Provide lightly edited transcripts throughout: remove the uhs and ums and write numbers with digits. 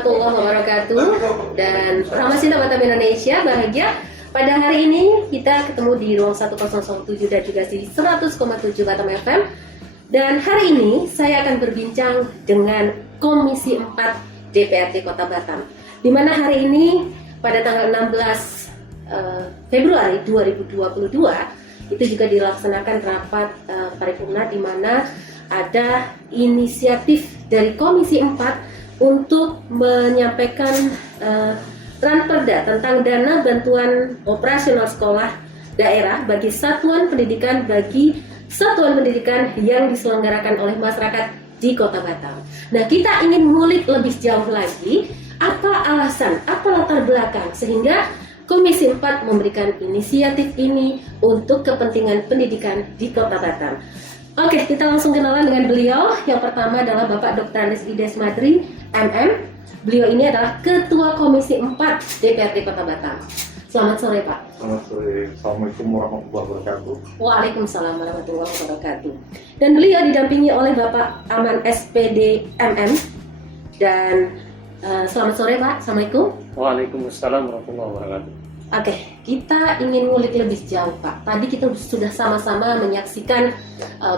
warahmatullahi wabarakatuh. Dan Rahmasinta Batam Indonesia bahagia. Pada hari ini kita ketemu di ruang 1007 dan juga di 100,7 Batam FM. Dan hari ini saya akan berbincang dengan Komisi 4 DPRD Kota Batam. Di mana hari ini pada tanggal 16 Februari 2022 itu juga dilaksanakan rapat paripurna di mana ada inisiatif dari Komisi 4 untuk menyampaikan ranperda tentang dana bantuan operasional sekolah daerah bagi satuan pendidikan yang diselenggarakan oleh masyarakat di Kota Batam. Nah, kita ingin mengulik lebih jauh lagi apa alasan, apa latar belakang sehingga Komisi 4 memberikan inisiatif ini untuk kepentingan pendidikan di Kota Batam. Oke, kita langsung kenalan dengan beliau. Yang pertama adalah Bapak Dr. Andes Ides Madri, MM. Beliau ini adalah Ketua Komisi 4 DPRD Kota Batam. Selamat sore, Pak. Selamat sore. Assalamualaikum warahmatullahi wabarakatuh. Waalaikumsalam warahmatullahi wabarakatuh. Dan beliau didampingi oleh Bapak Aman SPD MM. Dan selamat sore, Pak. Assalamualaikum. Waalaikumsalam warahmatullahi wabarakatuh. Oke, kita ingin ngulik lebih jauh, Pak. Tadi kita sudah sama-sama menyaksikan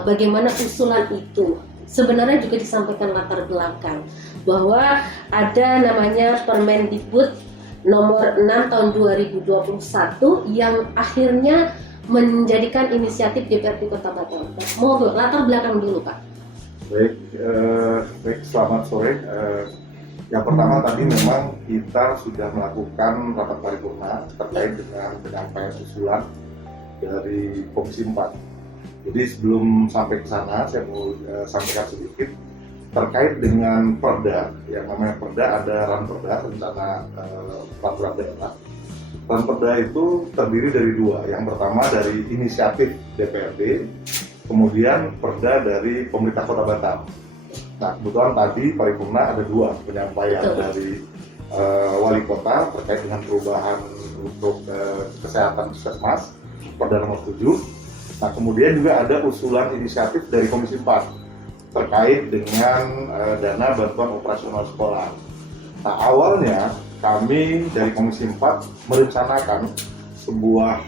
bagaimana usulan itu. Sebenarnya juga disampaikan latar belakang bahwa ada namanya Permendikbud nomor 6 tahun 2021 yang akhirnya menjadikan inisiatif DPRD Kota Batam. Mohon latar belakang dulu, Pak. Baik, selamat sore. Yang pertama tadi memang kita sudah melakukan rapat paripurna terkait dengan penyampaian usulan dari Komisi 4. Jadi sebelum sampai ke sana, saya mau sampaikan sedikit terkait dengan perda. Yang namanya perda ada ranperda, rencana peraturan daerah. Ranperda itu terdiri dari dua. Yang pertama dari inisiatif DPRD, kemudian perda dari pemerintah Kota Batam. Nah, kebetulan tadi paripurna ada dua penyampaian dari wali kota terkait dengan perubahan untuk kesehatan puskesmas, perda nomor 7. Nah, kemudian juga ada usulan inisiatif dari Komisi 4 terkait dengan dana bantuan operasional sekolah. Nah, awalnya kami dari Komisi 4 merencanakan sebuah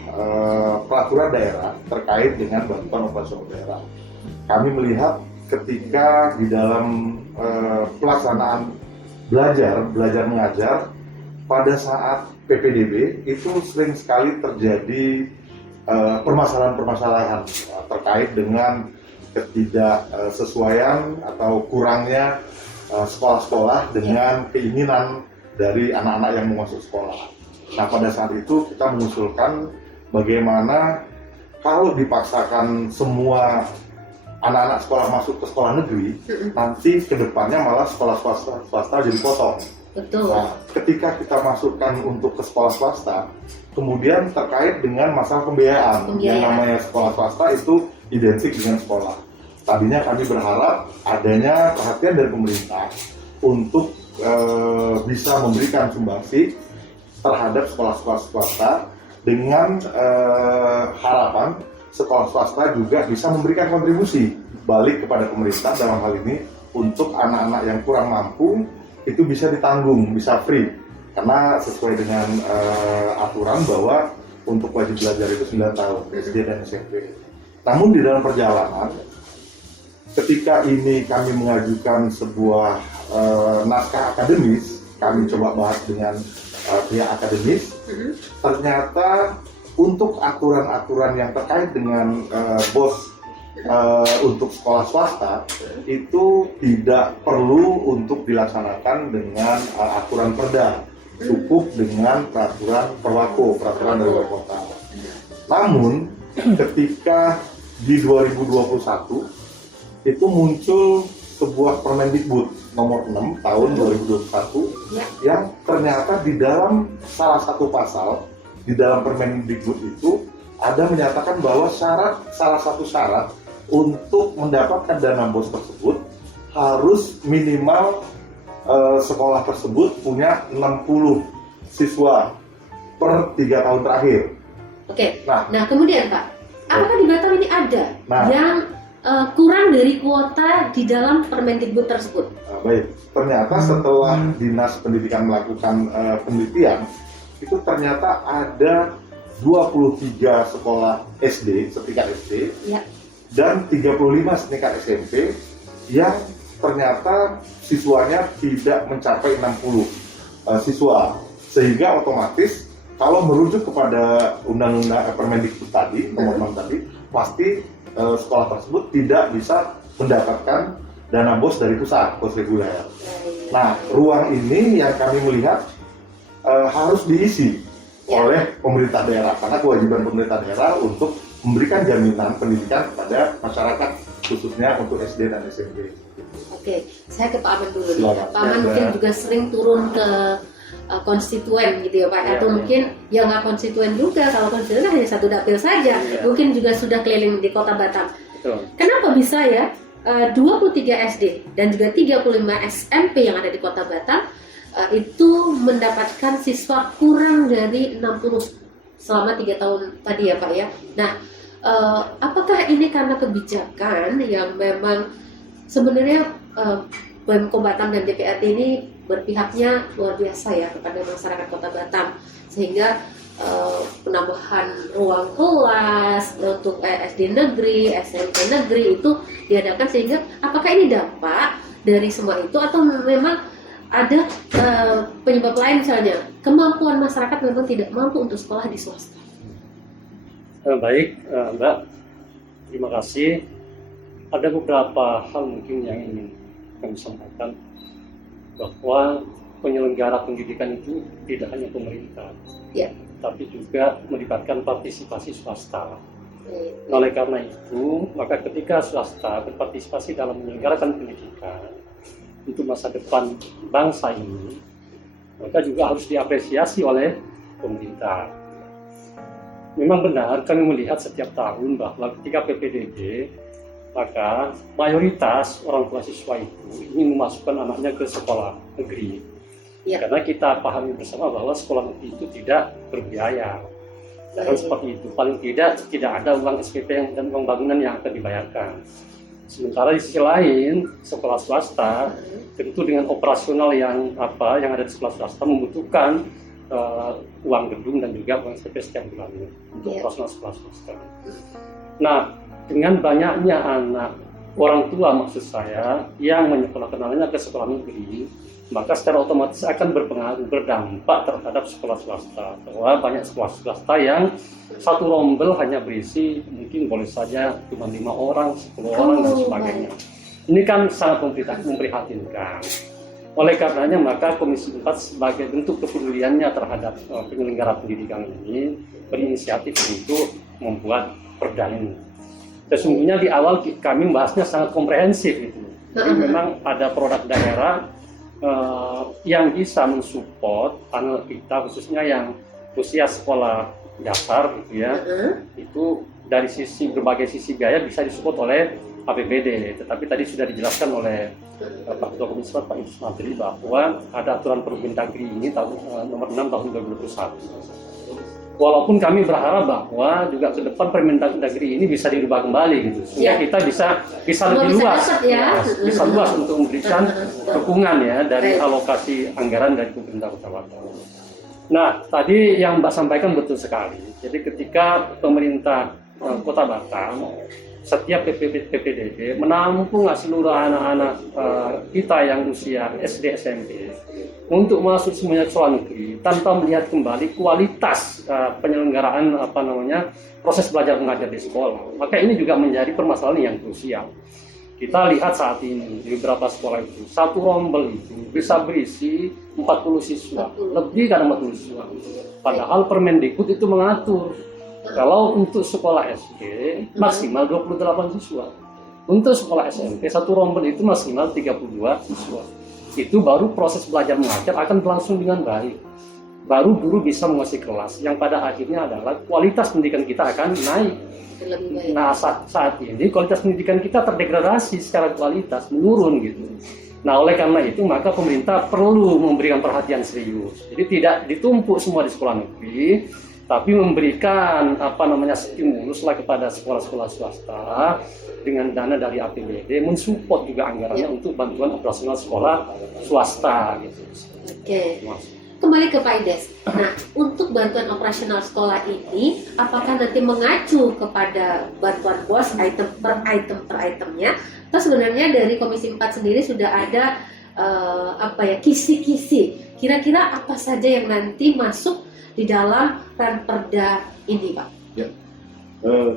peraturan daerah terkait dengan bantuan operasional daerah. Kami melihat ketika di dalam pelaksanaan belajar mengajar pada saat PPDB itu sering sekali terjadi permasalahan-permasalahan terkait dengan ketidaksesuaian atau kurangnya sekolah-sekolah dengan keinginan dari anak-anak yang mau masuk sekolah. Nah, pada saat itu kita mengusulkan bagaimana kalau dipaksakan semua anak-anak sekolah masuk ke sekolah negeri, nanti kedepannya malah sekolah swasta jadi kosong. Betul. Nah, ketika kita masukkan untuk ke sekolah swasta, kemudian terkait dengan masalah pembiayaan. Yang namanya sekolah swasta itu identik dengan sekolah. Tadinya kami berharap adanya perhatian dari pemerintah untuk bisa memberikan sumbangsi terhadap sekolah-sekolah swasta dengan harapan sekolah swasta juga bisa memberikan kontribusi balik kepada pemerintah dalam hal ini untuk anak-anak yang kurang mampu itu bisa ditanggung, bisa free karena sesuai dengan aturan bahwa untuk wajib belajar itu 9 tahun SD dan SMP. Namun di dalam perjalanan ketika ini kami mengajukan sebuah naskah akademis, kami coba bahas dengan pihak akademis, ternyata untuk aturan-aturan yang terkait dengan BOS untuk sekolah swasta itu tidak perlu untuk dilaksanakan dengan aturan perda, cukup dengan peraturan perwako, peraturan dari wali kota. Namun ketika di 2021 itu muncul sebuah Permendikbud nomor 6 tahun 2021 yang ternyata di dalam salah satu pasal di dalam Permendikbud itu ada menyatakan bahwa salah satu syarat untuk mendapatkan dana BOS tersebut harus minimal sekolah tersebut punya 60 siswa per 3 tahun terakhir. Oke. Nah kemudian Pak, apakah di Batam ini ada yang kurang dari kuota di dalam Permendikbud tersebut? Baik, ternyata setelah Dinas Pendidikan melakukan penelitian, itu ternyata ada 23 sekolah SD, setingkat SD, Ya. dan 35 setingkat SMP yang ternyata siswanya tidak mencapai 60 siswa, sehingga otomatis kalau merujuk kepada undang-undang Permendikbud tadi, nomor 6 tadi, pasti sekolah tersebut tidak bisa mendapatkan dana BOS dari pusat, BOS reguler. Nah, ruang ini yang kami melihat harus diisi oleh pemerintah daerah, karena kewajiban pemerintah daerah untuk memberikan jaminan pendidikan kepada masyarakat, khususnya untuk SD dan SMP. Oke, saya ke Pak Aman dulu. Silakan. Pak Aman mungkin juga sering turun ke konstituen gitu ya Pak, atau mungkin ya nggak konstituen juga, kalau konstituen hanya satu dapil saja, mungkin juga sudah keliling di Kota Batam. Betul. Kenapa bisa ya 23 SD dan juga 35 SMP yang ada di Kota Batam itu mendapatkan siswa kurang dari 60 selama 3 tahun tadi ya Pak ya. Nah, apakah ini karena kebijakan yang memang sebenarnya Pemko Batam dan DPRD ini berpihaknya luar biasa ya kepada masyarakat Kota Batam, sehingga penambahan ruang kelas untuk SD negeri, SMP negeri itu diadakan, sehingga apakah ini dampak dari semua itu atau memang ada penyebab lain, misalnya kemampuan masyarakat memang tidak mampu untuk sekolah di swasta? Baik, Mbak, terima kasih. Ada beberapa hal mungkin yang ingin kami sampaikan, bahwa penyelenggara pendidikan itu tidak hanya pemerintah, tapi juga melibatkan partisipasi swasta. Oleh karena itu, maka ketika swasta berpartisipasi dalam menyelenggarakan pendidikan untuk masa depan bangsa ini, maka juga harus diapresiasi oleh pemerintah. Memang benar, kami melihat setiap tahun bahwa ketika PPDB, maka mayoritas orang tua siswa itu ingin memasukkan anaknya ke sekolah negeri. Karena kita pahami bersama bahwa sekolah negeri itu tidak berbiaya. Dan seperti itu, paling tidak ada uang SPP dan uang bangunan yang akan dibayarkan. Sementara di sisi lain, sekolah swasta tentu dengan operasional yang ada di sekolah swasta membutuhkan uang gedung dan juga uang SPP setiap bulannya untuk operasional sekolah swasta. Nah, dengan banyaknya anak orang tua, maksud saya, yang menyekolahkan anaknya ke sekolah negeri, maka secara otomatis akan berdampak terhadap sekolah swasta. Bahwa banyak sekolah swasta yang satu rombel hanya berisi mungkin boleh saja cuma 5 orang, 10 orang dan sebagainya. Ini kan sangat memprihatinkan. Oleh karenanya maka Komisi 4 sebagai bentuk kepeduliannya terhadap penyelenggara pendidikan ini berinisiatif untuk membuat perda ini. Sesungguhnya di awal kami membahasnya sangat komprehensif itu. Jadi memang ada produk daerah yang bisa mensupport anak kita, khususnya yang usia sekolah dasar gitu ya. Itu dari berbagai sisi biaya bisa disupport oleh APBD. Tetapi tadi sudah dijelaskan oleh Pak Ketua Komisi 4 Pak Ismatri bahwa ada aturan Permendagri ini nomor 6 tahun 2021. Walaupun kami berharap bahwa juga ke depan Permendagri ini bisa dirubah kembali gitu, sehingga kita bisa lebih luas, bisa luas untuk memberikan dukungan ya dari alokasi anggaran dari pemerintah Kota Batam. Nah, tadi yang Mbak sampaikan betul sekali. Jadi ketika pemerintah Kota Batam setiap PPDB menampung seluruh anak-anak kita yang usia SD SMP untuk masuk semuanya ke sekolah negeri tanpa melihat kembali kualitas penyelenggaraan proses belajar mengajar di sekolah, maka ini juga menjadi permasalahan yang krusial. Kita lihat saat ini di beberapa sekolah itu satu rombel itu bisa berisi 40 siswa, lebih dari 40 siswa. Padahal Permendikbud itu mengatur kalau untuk sekolah SD maksimal 28 siswa, untuk sekolah SMP satu rombel itu maksimal 32 siswa. Itu baru proses belajar mengajar akan berlangsung dengan baik. Baru guru bisa menguasai kelas, yang pada akhirnya adalah kualitas pendidikan kita akan naik. Nah, saat ini kualitas pendidikan kita terdegradasi secara kualitas, menurun gitu. Nah, oleh karena itu maka pemerintah perlu memberikan perhatian serius. Jadi tidak ditumpuk semua di sekolah negeri, tapi memberikan stimulus lah kepada sekolah-sekolah swasta dengan dana dari APBD, mensupport juga anggarannya untuk bantuan operasional sekolah swasta gitu. Oke. Kembali ke Pak Ides. Nah, untuk bantuan operasional sekolah ini, apakah nanti mengacu kepada bantuan BOS item per itemnya? Atau sebenarnya dari Komisi 4 sendiri sudah ada kisi-kisi. Kira-kira apa saja yang nanti masuk di dalam Ranperda ini, Pak? Ya,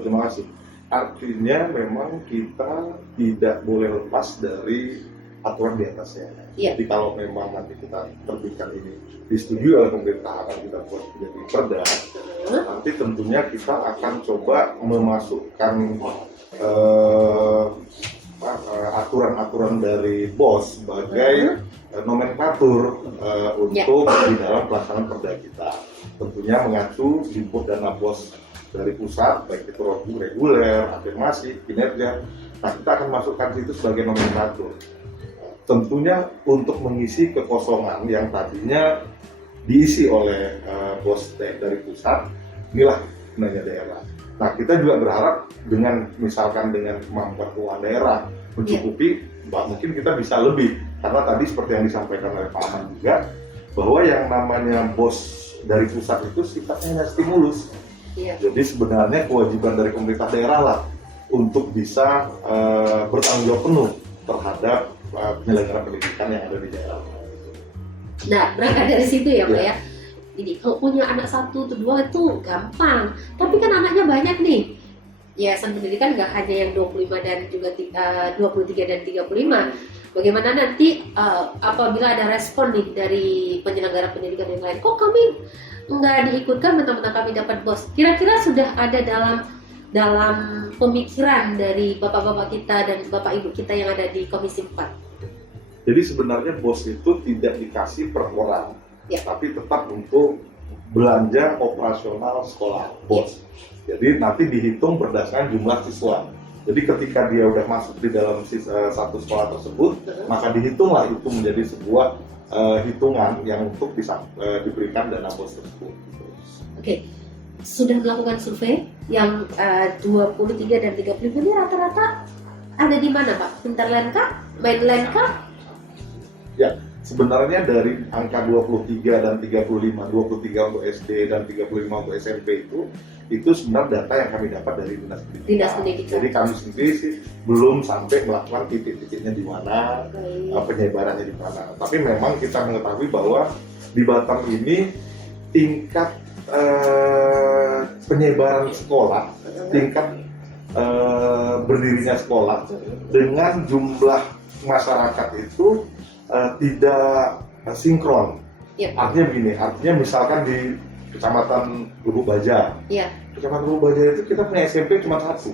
terima kasih. Artinya memang kita tidak boleh lepas dari aturan di atasnya. Ya. Jadi kalau memang nanti kita terbitkan ini disetujui oleh pemerintah akan kita buat menjadi perda, nanti tentunya kita akan coba memasukkan aturan-aturan dari BOS sebagai nomenklatur untuk di dalam pelaksanaan perda kita. Tentunya mengacu input dana BOS dari pusat, baik itu reguler, afirmasi, kinerja. Nah, kita akan masukkan itu sebagai nomenklatur. Tentunya untuk mengisi kekosongan yang tadinya diisi oleh BOS dari pusat, inilah gunanya daerah. Nah, kita juga berharap dengan misalkan dengan kemampuan keuangan daerah mencukupi, mungkin kita bisa lebih. Karena tadi seperti yang disampaikan oleh Pak Aman juga, bahwa yang namanya BOS dari pusat itu sifatnya hanya stimulus. Jadi sebenarnya kewajiban dari pemerintah daerah lah untuk bisa bertanggung jawab penuh terhadap penyelenggara pendidikan yang ada di daerah. Nah, berangkat dari situ ya, Pak ya. Ini kalau punya anak 1 atau 2 itu gampang, tapi kan anaknya banyak nih. Yayasan pendidikan nggak hanya yang 25 dan juga 23 dan 35. Bagaimana nanti apabila ada respon nih dari penyelenggara pendidikan yang lain, kok kami nggak diikutkan mentang-mentang kami dapat BOS? Kira-kira sudah ada dalam pemikiran dari bapak-bapak kita dan bapak ibu kita yang ada di Komisi 4? Jadi sebenarnya BOS itu tidak dikasih per orang, tapi tetap untuk belanja operasional sekolah BOS. Jadi nanti dihitung berdasarkan jumlah siswa. Jadi ketika dia udah masuk di dalam satu sekolah tersebut, maka dihitunglah itu menjadi sebuah hitungan yang untuk bisa diberikan dana BOS tersebut. Oke. Sudah melakukan survei yang 23 dan 35 ini rata-rata ada di mana, Pak? Hinterland kah? Mainland kah? Ya, sebenarnya dari angka 23 dan 35, 23 untuk SD dan 35 untuk SMP itu sebenarnya data yang kami dapat dari Dinas Pendidikan. Jadi kami sendiri sih belum sampai melakukan titik-titiknya di mana, penyebarannya di mana. Tapi memang kita mengetahui bahwa di Batam ini tingkat penyebaran sekolah, tingkat berdirinya sekolah dengan jumlah masyarakat itu tidak sinkron. Artinya begini, artinya misalkan di Kecamatan Lubuk Baja, Kecamatan Lubuk Baja itu kita punya SMP cuma 1.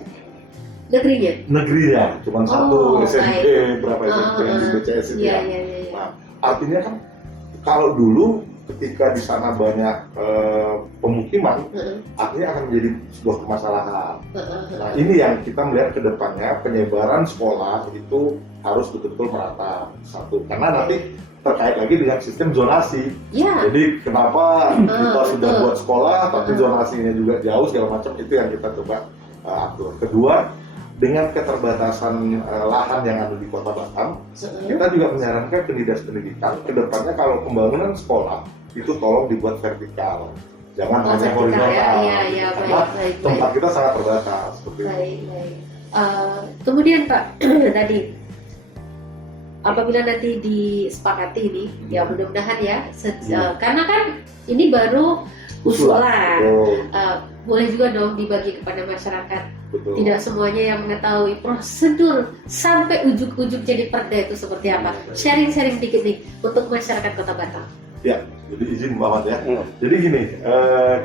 Negerinya cuma 1 SMP, berapa SMP yang di BCS itu ya. Nah, artinya kan kalau dulu ketika di sana banyak pemukiman, artinya akan menjadi sebuah permasalahan. Nah, ini yang kita melihat ke depannya, penyebaran sekolah itu harus betul-betul merata. Satu, karena nanti terkait lagi dengan sistem zonasi. Jadi kenapa kita sudah buat sekolah, tapi zonasinya juga jauh segala macam, itu yang kita coba atur. Kedua, dengan keterbatasan lahan yang ada di Kota Batam, kita juga menyarankan ke Dinas Pendidikan ke depannya kalau pembangunan sekolah itu tolong dibuat vertikal, jangan hanya horizontal. Karena tempat kita sangat terbatas. Kemudian Pak, tadi apabila nanti disepakati ini, ya mudah-mudahan ya, karena kan ini baru usulan. Boleh juga dong dibagi kepada masyarakat. Betul. Tidak semuanya yang mengetahui prosedur sampai ujuk-ujuk jadi perda itu seperti apa. Sharing-sharing dikit nih untuk masyarakat Kota Batam. Ya, jadi izin Muhammad ya. Jadi gini,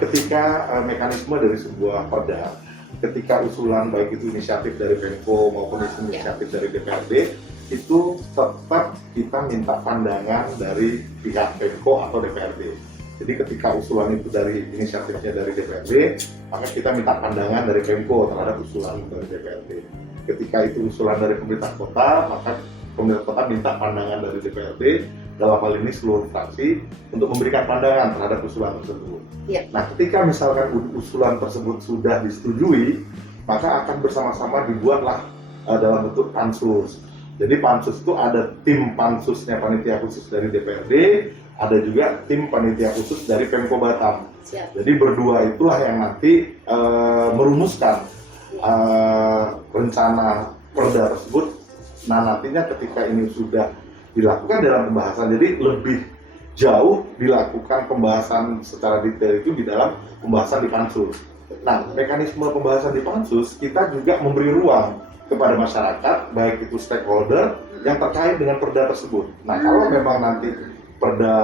ketika mekanisme dari sebuah perda, ketika usulan baik itu inisiatif dari Pemko maupun inisiatif dari DPRD, itu tetap kita minta pandangan dari pihak Pemko atau DPRD. Jadi ketika usulan itu dari inisiatifnya dari DPRD, maka kita minta pandangan dari Pemko terhadap usulan dari DPRD. Ketika itu usulan dari pemerintah kota, maka pemerintah kota minta pandangan dari DPRD. dalam hal ini seluruh fraksi untuk memberikan pandangan terhadap usulan tersebut. Ya. Nah, ketika misalkan usulan tersebut sudah disetujui, maka akan bersama-sama dibuatlah dalam bentuk pansus. Jadi pansus itu ada tim pansusnya panitia khusus dari DPRD, ada juga tim panitia khusus dari Pemko Batam. Siap. Jadi berdua itulah yang nanti merumuskan rencana perda tersebut. Nah, nantinya ketika ini sudah dilakukan dalam pembahasan, jadi lebih jauh dilakukan pembahasan secara detail itu di dalam pembahasan di pansus. Nah, mekanisme pembahasan di pansus kita juga memberi ruang kepada masyarakat, baik itu stakeholder yang terkait dengan perda tersebut. Nah, kalau memang nanti perda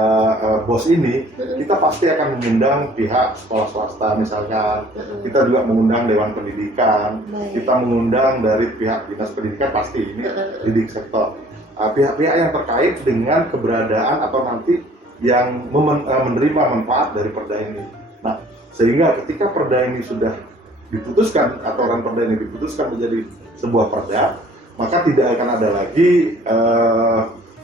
BOS ini, kita pasti akan mengundang pihak sekolah swasta misalkan, kita juga mengundang Dewan Pendidikan, kita mengundang dari pihak Dinas Pendidikan pasti, ini didik sektor. Pihak-pihak yang terkait dengan keberadaan atau nanti yang menerima manfaat dari perda ini. Nah, sehingga ketika perda ini sudah diputuskan, aturan perda ini diputuskan menjadi sebuah perda, maka tidak akan ada lagi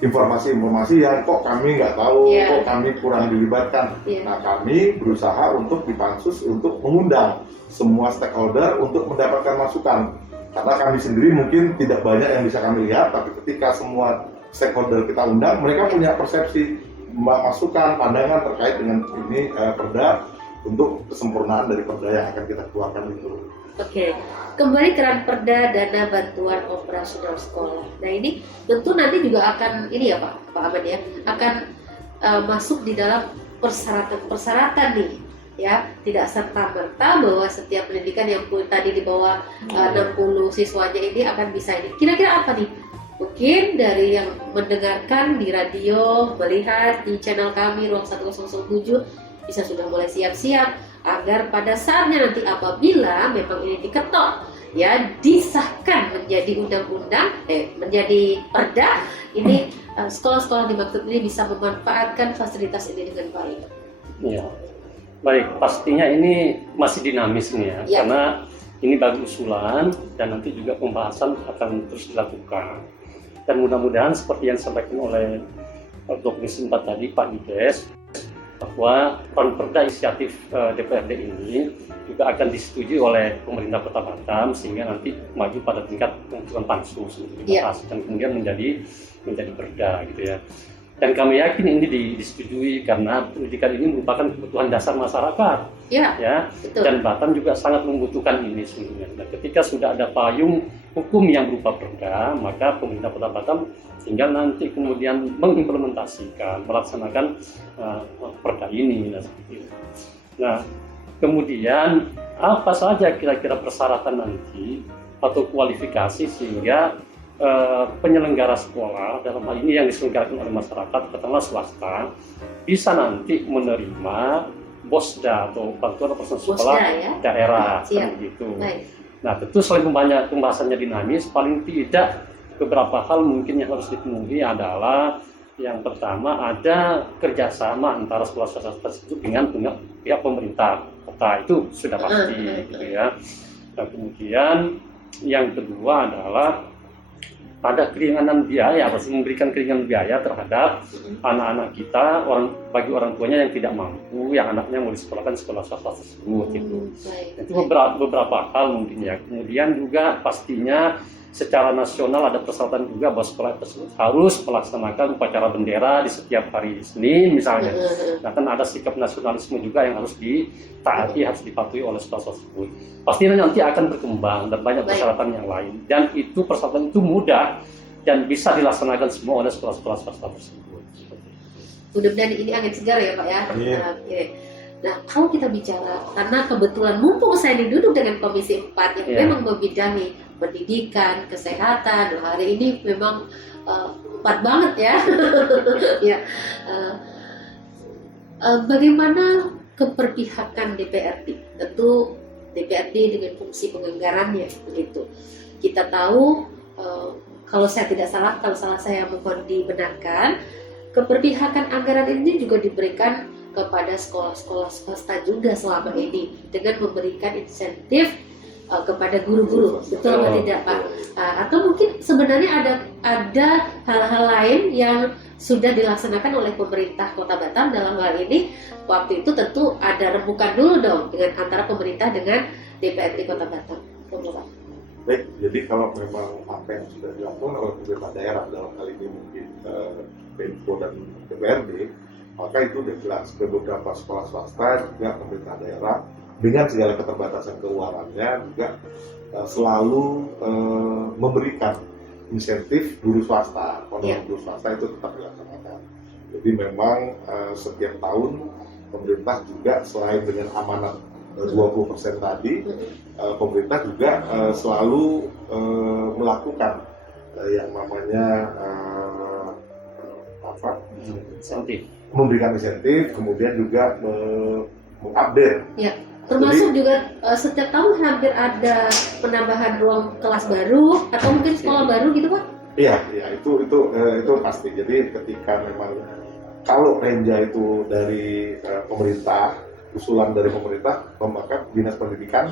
informasi-informasi yang kok kami nggak tahu, kok kami kurang dilibatkan. Nah, kami berusaha untuk dipansus untuk mengundang semua stakeholder untuk mendapatkan masukan. Karena kami sendiri mungkin tidak banyak yang bisa kami lihat, tapi ketika semua stakeholder kita undang, mereka punya persepsi, masukan, pandangan terkait dengan ini perda untuk kesempurnaan dari perda yang akan kita keluarkan itu. Oke, kembali ke perda dana bantuan operasional sekolah. Nah, ini tentu nanti juga akan ini ya Pak Ahmad ya, akan masuk di dalam persyaratan nih ya, tidak serta-merta bahwa setiap pendidikan yang tadi di bawah 60 siswanya ini akan bisa ini. Kira-kira apa nih? Mungkin dari yang mendengarkan di radio, melihat di channel kami Ruang 1007 bisa sudah mulai siap-siap agar pada saatnya nanti apabila memang ini diketok ya, disahkan menjadi undang-undang, menjadi perda, ini sekolah-sekolah dimaksud ini bisa memanfaatkan fasilitas ini dengan baik. Ya, baik, pastinya ini masih dinamis nih ya, karena ini baru usulan dan nanti juga pembahasan akan terus dilakukan. Dan mudah-mudahan seperti yang disampaikan oleh Dr. Sinta tadi, Pak Dides, bahwa perda inisiatif DPRD ini juga akan disetujui oleh pemerintah Kota Batam sehingga nanti maju pada tingkat pembentukan pansus untuk dibahas dan kemudian menjadi perda gitu ya. Dan kami yakin ini disetujui karena pendidikan ini merupakan kebutuhan dasar masyarakat, ya. Betul. Dan Batam juga sangat membutuhkan ini sebenarnya. Nah, ketika sudah ada payung hukum yang berupa perda, maka pemerintah Kota Batam tinggal nanti kemudian mengimplementasikan, melaksanakan perda ini. Nah, kemudian apa saja kira-kira persyaratan nanti atau kualifikasi sehingga penyelenggara sekolah, dalam hal ini yang diselenggarakan oleh masyarakat, katakanlah swasta, bisa nanti menerima BOSDA atau bantuan operasional sekolah daerah, begitu. Nah, tentu selain pembahasannya dinamis, paling tidak beberapa hal mungkin yang harus dipenuhi adalah yang pertama ada kerjasama antara sekolah swasta tersebut dengan pihak pemerintah kota, itu sudah pasti, gitu ya. Dan kemudian yang kedua adalah ada keringanan biaya, harus memberikan keringanan biaya terhadap anak-anak kita, bagi orang tuanya yang tidak mampu, yang anaknya mau disekolahkan sekolah swasta tersebut, gitu. Itu beberapa hal mungkin ya. Kemudian juga pastinya secara nasional ada persyaratan juga bahwa sekolah tersebut harus melaksanakan upacara bendera di setiap hari Senin misalnya. Nah, kan ada sikap nasionalisme juga yang harus ditaati, harus dipatuhi oleh sekolah tersebut. Pastinya nanti akan berkembang dan banyak persyaratan yang lain. Dan itu persyaratan itu mudah dan bisa dilaksanakan semua oleh sekolah-sekolah swasta tersebut. Mudah-mudahan ini angin segar ya Pak ya. Oke. Nah, kalau kita bicara, karena kebetulan mumpung saya duduk dengan Komisi 4 yang memang membidangi pendidikan, kesehatan, hari ini memang 4 banget ya. Bagaimana keperpihakan DPRD? Tentu DPRD dengan fungsi penganggarannya begitu. Kita tahu, kalau saya tidak salah, kalau salah saya mohon dibenarkan, keperpihakan anggaran ini juga diberikan kepada sekolah-sekolah swasta juga selama ini dengan memberikan insentif kepada guru-guru, betul atau tidak Pak? Atau mungkin sebenarnya ada hal-hal lain yang sudah dilaksanakan oleh pemerintah Kota Batam. Dalam hal ini waktu itu tentu ada rembukan dulu dong dengan antara pemerintah dengan DPRD Kota Batam. Bapak. Baik, jadi kalau memang apa yang sudah dilakukan oleh pemerintah daerah dalam hal ini mungkin Pemko dan DPRD, maka itu sudah jelas ke beberapa sekolah swasta juga pemerintah daerah dengan segala keterbatasan keuangannya juga selalu memberikan insentif guru swasta. Kalau guru swasta itu tetap dilaksanakan. Jadi memang setiap tahun pemerintah juga selain dengan amanat 20% tadi, pemerintah juga selalu melakukan yang namanya insentif, memberikan insentif, kemudian juga mengupdate. Ya, termasuk juga setiap tahun hampir ada penambahan ruang kelas baru atau mungkin sekolah baru gitu Pak? Iya, itu pasti. Jadi ketika memang kalau Renja itu dari pemerintah, usulan dari pemerintah, maka Dinas Pendidikan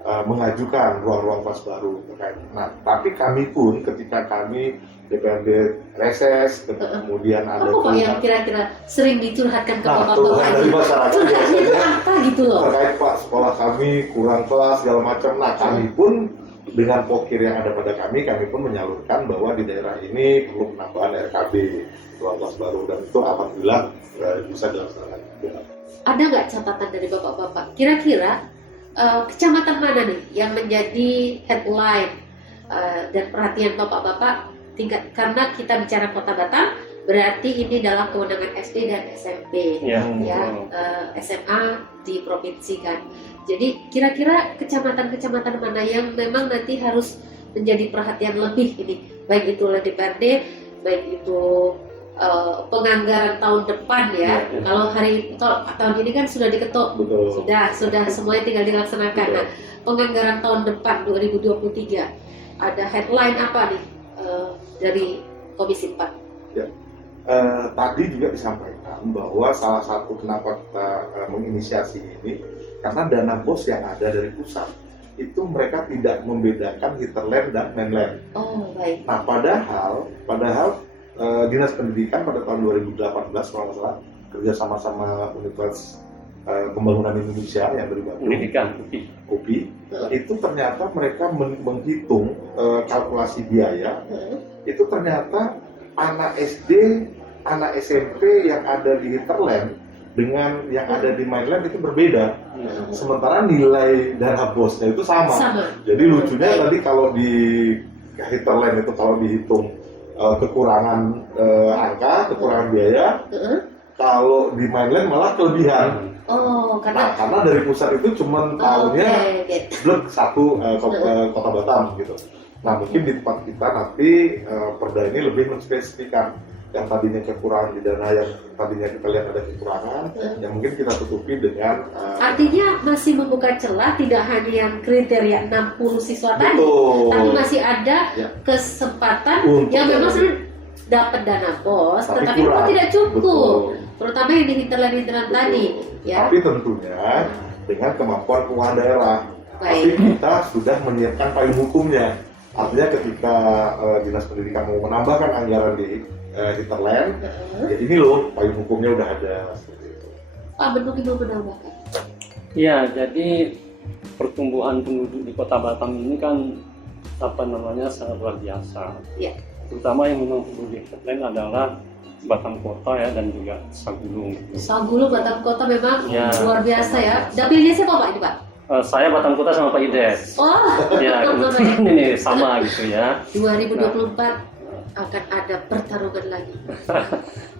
mengajukan ruang-ruang kelas baru terkait. Nah, tapi kami pun ketika kami DPRD reses, kemudian ada Apa yang kira-kira sering dicurhatkan ke nah, bapak-bapak dari masyarakat curhatnya itu apa gitu loh? terkait Pak, sekolah kami kurang kelas segala macam. Nah, kami pun dengan pokir yang ada pada kami pun menyalurkan bahwa di daerah ini perlu penambahan RKB ruang kelas baru, dan itu alhamdulillah bisa dilaksanakan. Ada nggak catatan dari bapak-bapak? Kira-kira kecamatan mana nih yang menjadi headline dan perhatian bapak-bapak tingkat, karena kita bicara Kota Batam berarti ini dalam kewenangan SD dan SMP, SMA di provinsi kan. Jadi kira-kira kecamatan-kecamatan mana yang memang nanti harus menjadi perhatian lebih ini, baik itu oleh DPRD, baik itu penganggaran tahun depan ya. Kalau tahun ini kan sudah diketok, sudah semuanya tinggal dilaksanakan. Nah, penganggaran tahun depan 2023 ada headline apa nih dari Komisi 4? Ya. Tadi juga disampaikan bahwa salah satu kenapa kita menginisiasi ini karena dana BOS yang ada dari pusat itu mereka tidak membedakan hinterland dan mainland. Oh, baik. Nah, padahal Dinas Pendidikan pada tahun 2018 kalau nggak salah kerja sama Universitas Pembangunan Indonesia yang dari Bandung, pendidikan UPI, itu ternyata mereka menghitung kalkulasi biaya, itu ternyata anak SD, anak SMP yang ada di hinterland dengan yang ada di mainland itu berbeda. Sementara nilai dana bosnya itu sama. Jadi lucunya tadi kalau di hinterland itu kalau dihitung kekurangan angka, kekurangan biaya, kalau di mainland malah kelebihan. Oh, karena dari pusat itu cuma tahunnya blek satu Kota Batam gitu. Nah, mungkin di tempat kita nanti Perda ini lebih menspesifikkan yang tadinya kekurangan di dana, yang tadinya kita lihat ada kekurangan, yang mungkin kita tutupi dengan artinya masih membuka celah, tidak hanya yang kriteria 60 siswa tadi, tapi masih ada kesempatan untuk yang memang sudah dapat dana BOS, tetapi itu tidak cukup. Terutama yang di hinterland tadi, ya. Tapi tentunya dengan kemampuan keuangan daerah. Tapi kita sudah menyiapkan payung hukumnya. Artinya ketika Dinas Pendidikan mau menambahkan anggaran di hinterland, ya ini loh payung hukumnya udah ada. Pak Bendung mau menambahkan? Iya, jadi pertumbuhan penduduk di Kota Batam ini kan sangat luar biasa. Iya. Terutama yang memang penduduk di hinterland adalah Batam Kota ya, dan juga Sagulung. Sagulung, Batam Kota memang luar biasa ya. Dapilnya siapa Pak ini Pak? Saya Batam Kota sama Pak Ides. Oh, ya kebetulan ini sama gitu ya. 2024 akan ada pertarungan lagi.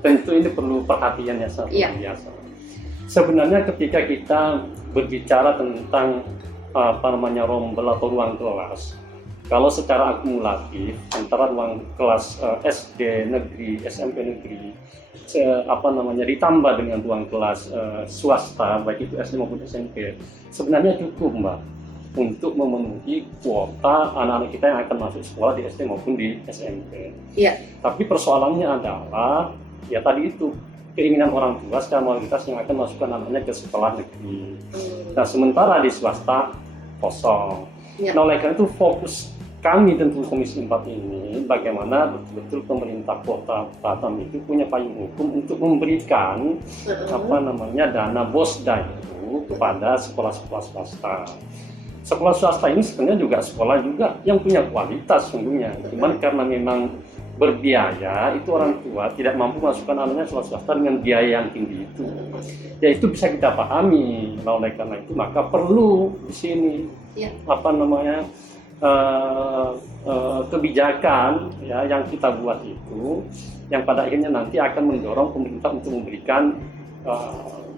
Tentu ini perlu perhatian yang sangat luar biasa. Sebenarnya ketika kita berbicara tentang rombel atau ruang kelas, kalau secara akumulatif antara ruang kelas SD negeri, SMP negeri, ditambah dengan ruang kelas swasta, baik itu SD maupun SMP, sebenarnya cukup Mbak untuk memenuhi kuota anak-anak kita yang akan masuk sekolah di SD maupun di SMP. Iya. Tapi persoalannya adalah ya tadi itu keinginan orang tua secara mayoritas yang akan masukkan anaknya ke sekolah negeri. Nah, sementara di swasta kosong. Nah, oleh karena itu fokus kami tentu Komisi 4 ini bagaimana betul-betul pemerintah Kota Batam itu punya payung hukum untuk memberikan dana BOSDA itu kepada sekolah-sekolah swasta. Sekolah swasta ini sebenarnya juga sekolah juga yang punya kualitas sungguhnya. Cuman karena memang berbiaya, itu orang tua tidak mampu masukkan anaknya sekolah swasta dengan biaya yang tinggi itu. Ya itu bisa kita pahami. Nah, oleh karena itu maka perlu di sini kebijakan ya yang kita buat itu yang pada akhirnya nanti akan mendorong pemerintah untuk memberikan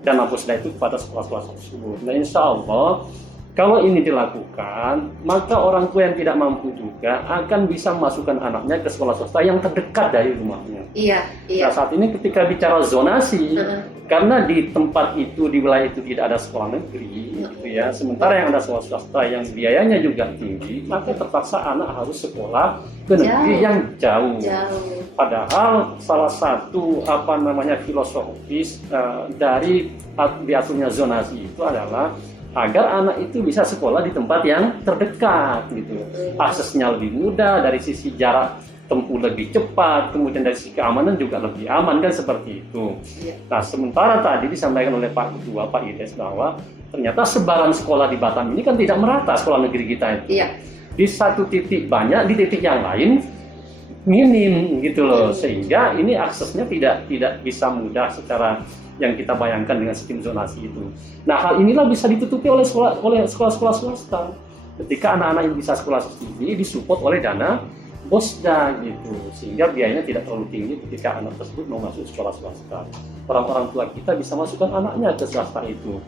dana BOSDA itu kepada sekolah-sekolah tersebut. Nah, insya Allah kalau ini dilakukan, maka orang tua yang tidak mampu juga akan bisa memasukkan anaknya ke sekolah swasta yang terdekat dari rumahnya. Iya. Nah, saat ini ketika bicara zonasi, karena di tempat itu, di wilayah itu tidak ada sekolah negeri, gitu ya. Sementara yang ada sekolah swasta yang biayanya juga tinggi, maka terpaksa anak harus sekolah ke negeri yang jauh. Padahal salah satu filosofis dari diaturnya zonasi itu adalah agar anak itu bisa sekolah di tempat yang terdekat gitu. Aksesnya lebih mudah, dari sisi jarak tempuh lebih cepat, kemudian dari sisi keamanan juga lebih aman, kan seperti itu. Nah, sementara tadi disampaikan oleh Pak Ketua, Pak Ides, bahwa ternyata sebaran sekolah di Batam ini kan tidak merata sekolah negeri kita itu. Di satu titik banyak, di titik yang lain minim gitu loh, sehingga ini aksesnya tidak bisa mudah secara yang kita bayangkan dengan sistem zonasi itu. Nah, hal inilah bisa ditutupi oleh sekolah-sekolah swasta. Ketika anak-anak yang bisa sekolah sendiri disupport oleh dana BOSDA gitu, sehingga biayanya tidak terlalu tinggi ketika anak tersebut mau masuk sekolah swasta. Orang-orang tua kita bisa masukkan anaknya ke swasta itu.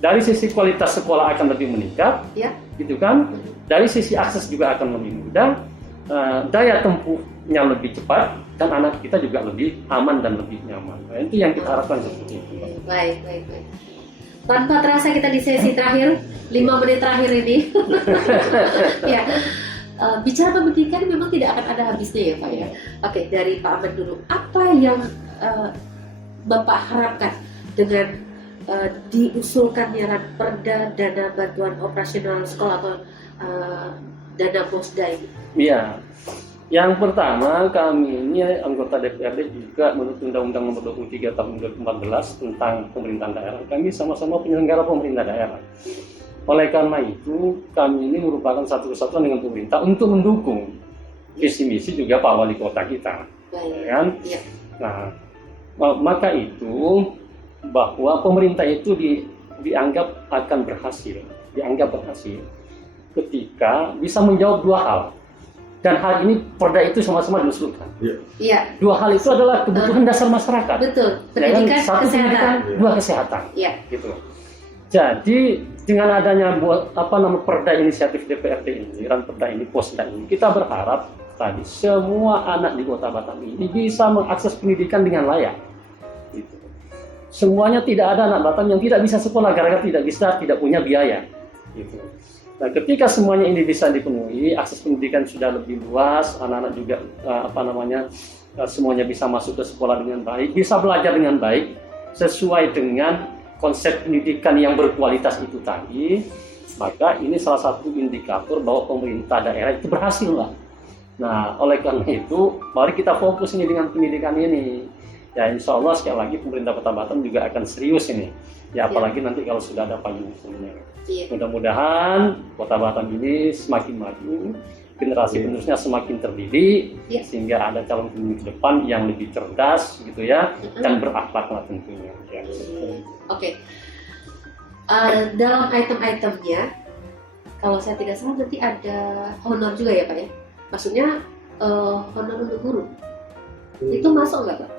Dari sisi kualitas sekolah akan lebih meningkat, gitu kan? Dari sisi akses juga akan lebih mudah, daya tempuhnya lebih cepat, dan anak kita juga lebih aman dan lebih nyaman. Nah, itu yang kita harapkan seperti itu. Baik. Tanpa terasa kita di sesi terakhir, 5 menit terakhir ini. Ya, bicara pendidikan memang tidak akan ada habisnya ya Pak ya. Oke, dari Pak Ahmad dulu. Apa yang Bapak harapkan dengan diusulkannya Perda Dana Bantuan Operasional Sekolah atau dana BOSDA ini? Iya. Yang pertama, kami ini anggota DPRD juga menurut Undang-Undang Nomor 23 Tahun 2014 tentang pemerintahan daerah. Kami sama-sama penyelenggara pemerintah daerah. Oleh karena itu, kami ini merupakan satu kesatuan dengan pemerintah untuk mendukung visi misi juga Pak Wali Kota kita. Kan? Nah, maka itu bahwa pemerintah itu dianggap akan berhasil, ketika bisa menjawab dua hal. Dan hal ini Perda itu sama-sama diusulkan. Dua hal itu adalah kebutuhan dasar masyarakat. Betul. Pendidikan, satu kesehatan. Pendidikan, dua kesehatan. Gitu. Jadi dengan adanya Perda inisiatif DPRD ini, Perda ini, BOSDA ini, kita berharap tadi semua anak di Kota Batam ini bisa mengakses pendidikan dengan layak. Gitu. Semuanya, tidak ada anak Batam yang tidak bisa sekolah gara-gara tidak punya biaya. Gitu. Nah, ketika semuanya ini bisa dipenuhi, akses pendidikan sudah lebih luas, anak-anak juga semuanya bisa masuk ke sekolah dengan baik, bisa belajar dengan baik sesuai dengan konsep pendidikan yang berkualitas itu tadi, maka ini salah satu indikator bahwa pemerintah daerah itu berhasil lah. Nah, oleh karena itu, mari kita fokus ini dengan pendidikan ini. Ya, insya Allah sekali lagi pemerintah Kota Batam juga akan serius ini. Ya, apalagi nanti kalau sudah ada payung hukumnya. Mudah-mudahan Kota Batam ini semakin maju, generasi penerusnya semakin terdidik, sehingga ada calon pemimpin ke depan yang lebih cerdas, gitu ya, dan berakhlak lah tentunya. Ya. Oke. Dalam item-itemnya, kalau saya tidak salah nanti ada honor juga ya Pak ya? Maksudnya honor untuk guru. Itu masuk nggak Pak?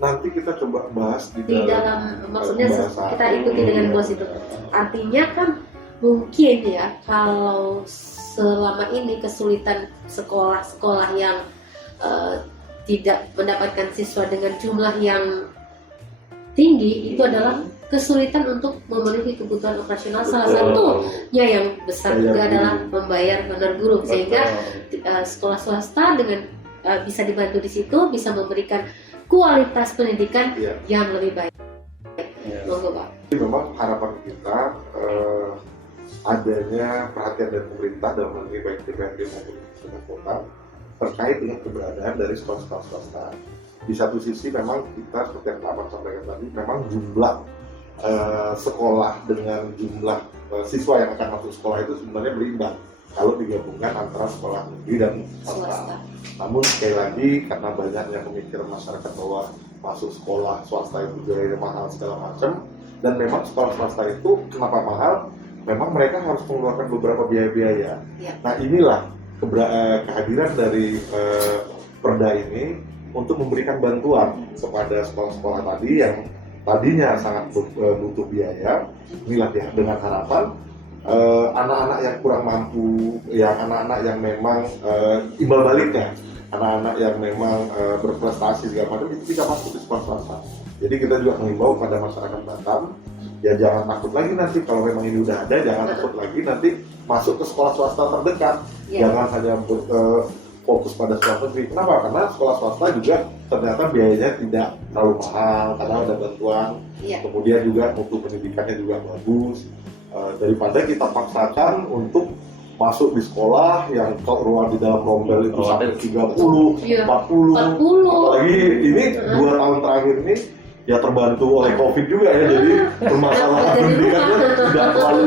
Nanti kita coba bahas di dalam maksudnya kita ikuti dengan bos itu. Artinya kan mungkin ya kalau selama ini kesulitan sekolah-sekolah yang tidak mendapatkan siswa dengan jumlah yang tinggi itu adalah kesulitan untuk memenuhi kebutuhan operasional. Salah satunya yang besar juga adalah membayar honor guru, sehingga sekolah swasta dengan bisa dibantu di situ bisa memberikan kualitas pendidikan yang lebih baik. Monggo Pak. Memang harapan kita adanya perhatian dari pemerintah dalam hal ini baik DPRD maupun pemerintah kota terkait dengan keberadaan dari sekolah-sekolah swasta. Di satu sisi memang kita seperti yang Pak sampaikan tadi, memang jumlah sekolah dengan jumlah siswa yang akan masuk sekolah itu sebenarnya berimbang kalau digabungkan antara sekolah negeri dan swasta. Namun sekali lagi karena banyaknya pemikiran masyarakat bahwa masuk sekolah swasta itu biayanya mahal segala macam, dan memang sekolah swasta itu kenapa mahal? Memang mereka harus mengeluarkan beberapa biaya-biaya. Ya. Nah inilah kehadiran dari Perda ini untuk memberikan bantuan kepada sekolah-sekolah tadi yang tadinya sangat butuh biaya. Inilah ya, dengan harapan anak-anak yang kurang mampu, yang anak-anak yang memang imbal baliknya, anak-anak yang memang berprestasi segala macam itu bisa masuk di sekolah swasta. Jadi kita juga mengimbau pada masyarakat Batam, ya jangan takut lagi nanti kalau memang ini udah ada, jangan takut lagi nanti masuk ke sekolah swasta terdekat. Jangan hanya fokus pada sekolah negeri. Kenapa? Karena sekolah swasta juga ternyata biayanya tidak terlalu mahal karena ada bantuan. Kemudian juga mutu pendidikannya juga bagus. Daripada kita paksakan untuk masuk di sekolah yang ruang di dalam rombel itu sampai 30, 40, apalagi ini 2 tahun terakhir ini ya terbantu oleh COVID juga ya, jadi permasalahan pendidikannya tidak terlalu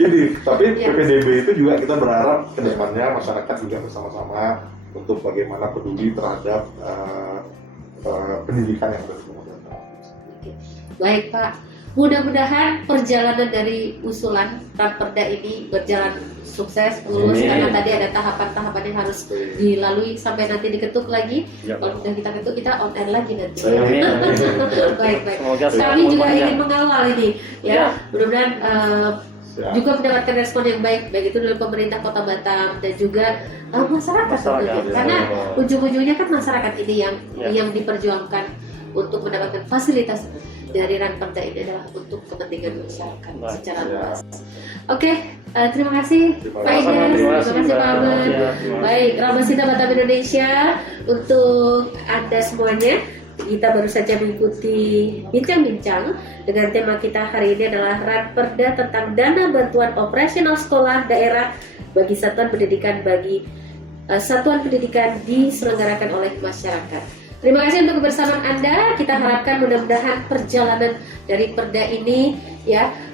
ini. Tapi PPDB itu juga kita berharap ke depannya masyarakat juga bersama-sama untuk bagaimana peduli terhadap pendidikan yang ada di Batam. Baik Pak, mudah-mudahan perjalanan dari usulan Perda ini berjalan sukses, lulus, karena tadi ada tahapan-tahapan yang harus dilalui sampai nanti diketuk lagi. Kalau sudah kita ketuk, kita on air lagi nanti. Baik. Kami juga ingin mengawal ini, ya. Mudah-mudahan juga mendapatkan respon yang baik itu dari pemerintah Kota Batam dan juga masyarakat. Karena ujung-ujungnya kan masyarakat ini yang diperjuangkan untuk mendapatkan fasilitas dari Perda ini adalah untuk kepentingan masyarakat secara luas. Oke, terima kasih Pak Ines, terima kasih Pak Ahmad. Baik, Ramasida Batam Indonesia, untuk Anda semuanya, kita baru saja mengikuti bincang-bincang dengan tema kita hari ini adalah Perda tentang dana bantuan operasional sekolah daerah bagi satuan pendidikan diselenggarakan oleh masyarakat. Terima kasih untuk kebersamaan Anda. Kita harapkan mudah-mudahan perjalanan dari Perda ini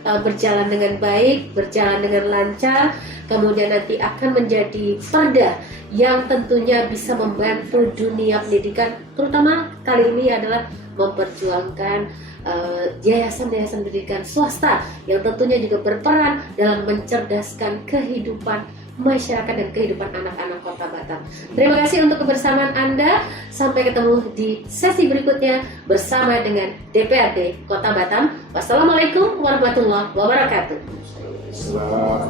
berjalan dengan baik, berjalan dengan lancar, kemudian nanti akan menjadi Perda yang tentunya bisa membantu dunia pendidikan, terutama kali ini adalah memperjuangkan yayasan-yayasan pendidikan swasta yang tentunya juga berperan dalam mencerdaskan kehidupan masyarakat dan kehidupan anak-anak Kota Batam. Terima kasih untuk kebersamaan Anda. Sampai ketemu di sesi berikutnya bersama dengan DPRD Kota Batam. Wassalamualaikum warahmatullahi wabarakatuh. Selamat